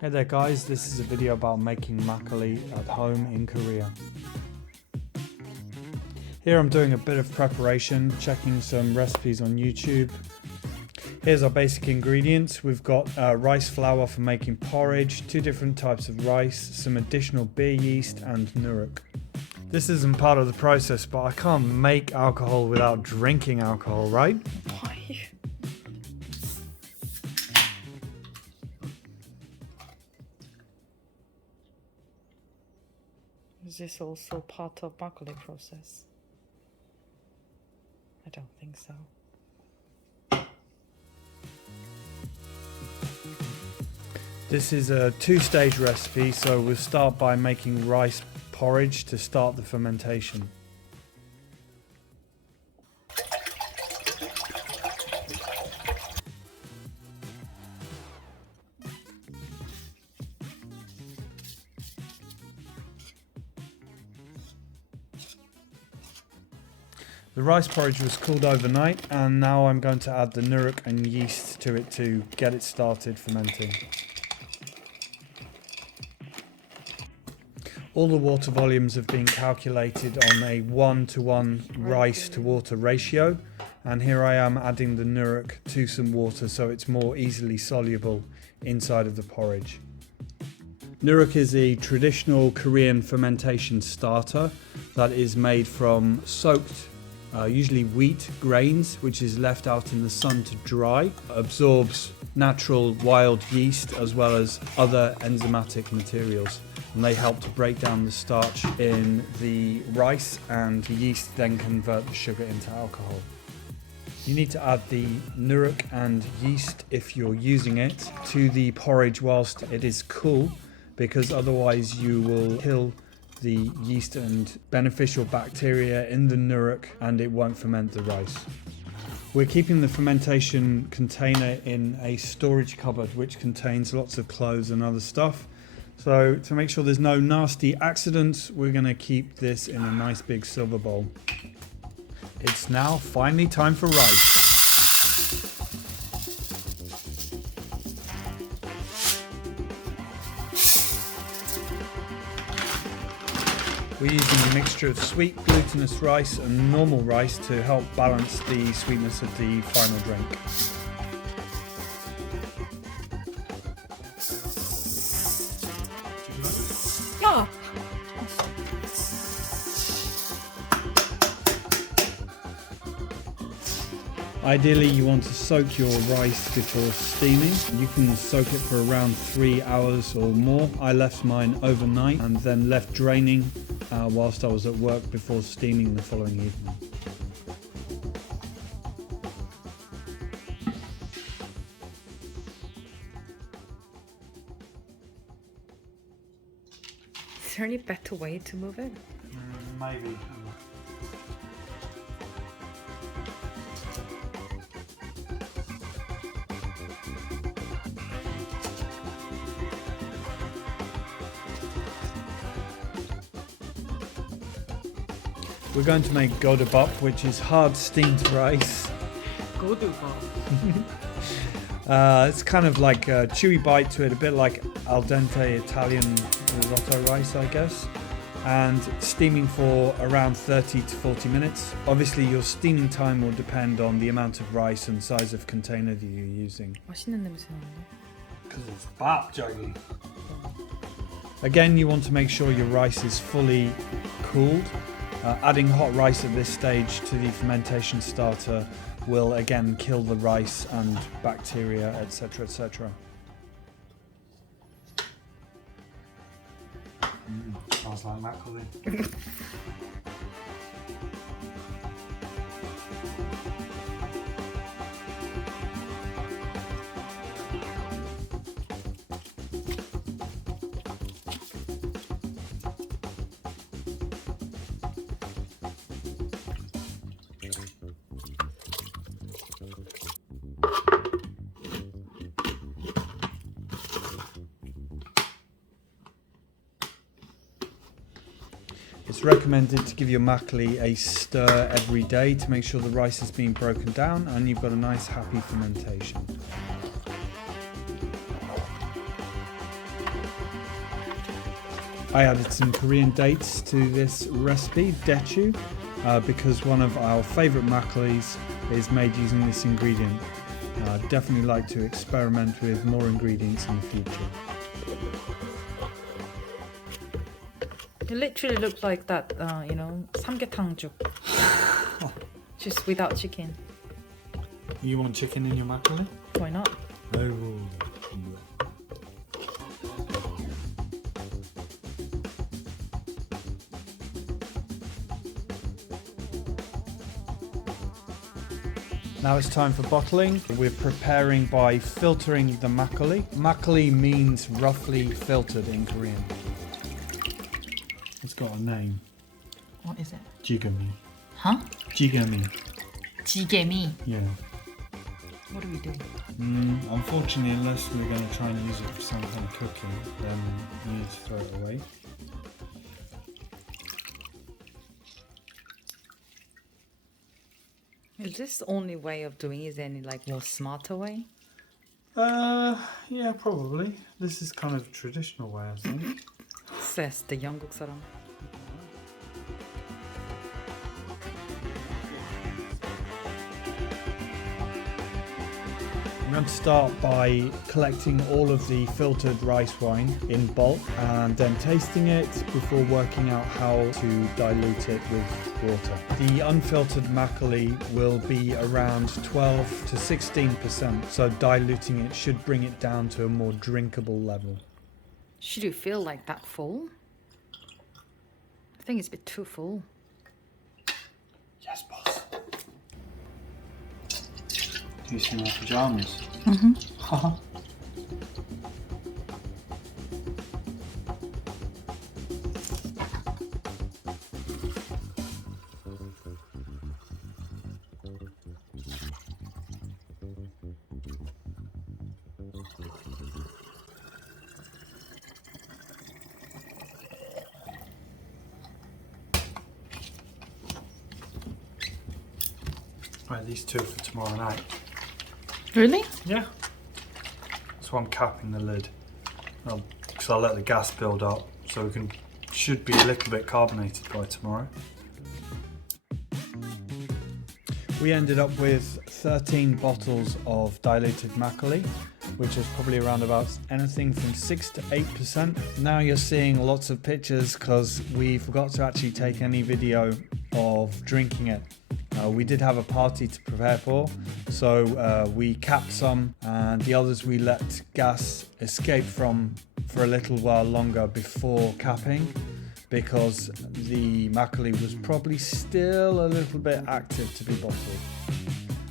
Hey there guys, this is a video about making makgeolli at home in Korea. Here I'm doing a bit of preparation, checking some recipes on YouTube. Here's our basic ingredients. We've got rice flour for making porridge, 2 different types of rice, some additional beer yeast and nuruk. This isn't part of the process, but I can't make alcohol without drinking alcohol, right? Why? Is this also part of makgeolli process? I don't think so. This is a 2-stage recipe, so we'll start by making rice porridge to start the fermentation. The rice porridge was cooled overnight, and now I'm going to add the nuruk and yeast to it to get it started fermenting. All the water volumes have been calculated on a 1-to-1 rice to water ratio, and here I am adding the nuruk to some water so it's more easily soluble inside of the porridge. Nuruk is a traditional Korean fermentation starter that is made from soaked usually wheat grains, which is left out in the sun to dry, absorbs natural wild yeast as well as other enzymatic materials, and they help to break down the starch in the rice, and the yeast then convert the sugar into alcohol. You need to add the nuruk and yeast, if you're using it, to the porridge whilst it is cool, because otherwise you will kill the yeast and beneficial bacteria in the nuruk and it won't ferment the rice. We're keeping the fermentation container in a storage cupboard which contains lots of clothes and other stuff. So to make sure there's no nasty accidents, we're going to keep this in a nice big silver bowl. It's now finally time for rice. We're using a mixture of sweet glutinous rice and normal rice to help balance the sweetness of the final drink. Yeah. Ideally, you want to soak your rice before steaming. You can soak it for around 3 hours or more. I left mine overnight and then left draining whilst I was at work before steaming the following evening. Is there any better way to move it? Maybe. We're going to make godebap, which is hard steamed rice. Godebap. It's kind of like a chewy bite to it, a bit like al dente Italian risotto rice, I guess. And steaming for around 30 to 40 minutes. Obviously your steaming time will depend on the amount of rice and size of container that you're using. 맛있는 냄새 나는데? Because it's bap, Jaggy. Again, you want to make sure your rice is fully cooled. Adding hot rice at this stage to the fermentation starter will again kill the rice and bacteria, etc, etc. Smells like makgeolli. It's recommended to give your makgeolli a stir every day to make sure the rice is being broken down and you've got a nice happy fermentation. I added some Korean dates to this recipe, daechu, because one of our favourite makgeollis is made using this ingredient. Definitely like to experiment with more ingredients in the future. It literally looks like that, 삼계탕죽. Just without chicken. You want chicken in your makgeolli? Why not? Oh. Now it's time for bottling. We're preparing by filtering the makgeolli. Makgeolli means roughly filtered in Korean. It's got a name. What is it? Jigami. Huh? Jigami. Jigami. Yeah. What do we do? Unfortunately, unless we're going to try and use it for some kind of cooking, then we need to throw it away. Is this the only way of doing it? Is there any more smarter way? Yeah, probably. This is kind of a traditional way, I think. Says the 영국 사람. I'm going to start by collecting all of the filtered rice wine in bulk and then tasting it before working out how to dilute it with water. The unfiltered makgeolli will be around 12 to 16%, so diluting it should bring it down to a more drinkable level. Should you feel like that full? I think it's a bit too full. Yes, boss. Do you see my pajamas? Mm-hmm. Right, these two for tomorrow night. Really? Yeah. So I'm capping the lid. Because I'll let the gas build up, so we should be a little bit carbonated by tomorrow. We ended up with 13 bottles of diluted makgeolli, which is probably around about anything from 6 to 8%. Now you're seeing lots of pictures because we forgot to actually take any video of drinking it. We did have a party to prepare for, so we capped some and the others we let gas escape from for a little while longer before capping, because the makgeolli was probably still a little bit active to be bottled.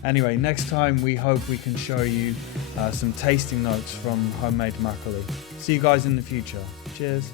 Anyway, next time we hope we can show you some tasting notes from homemade makgeolli. See you guys in the future. Cheers.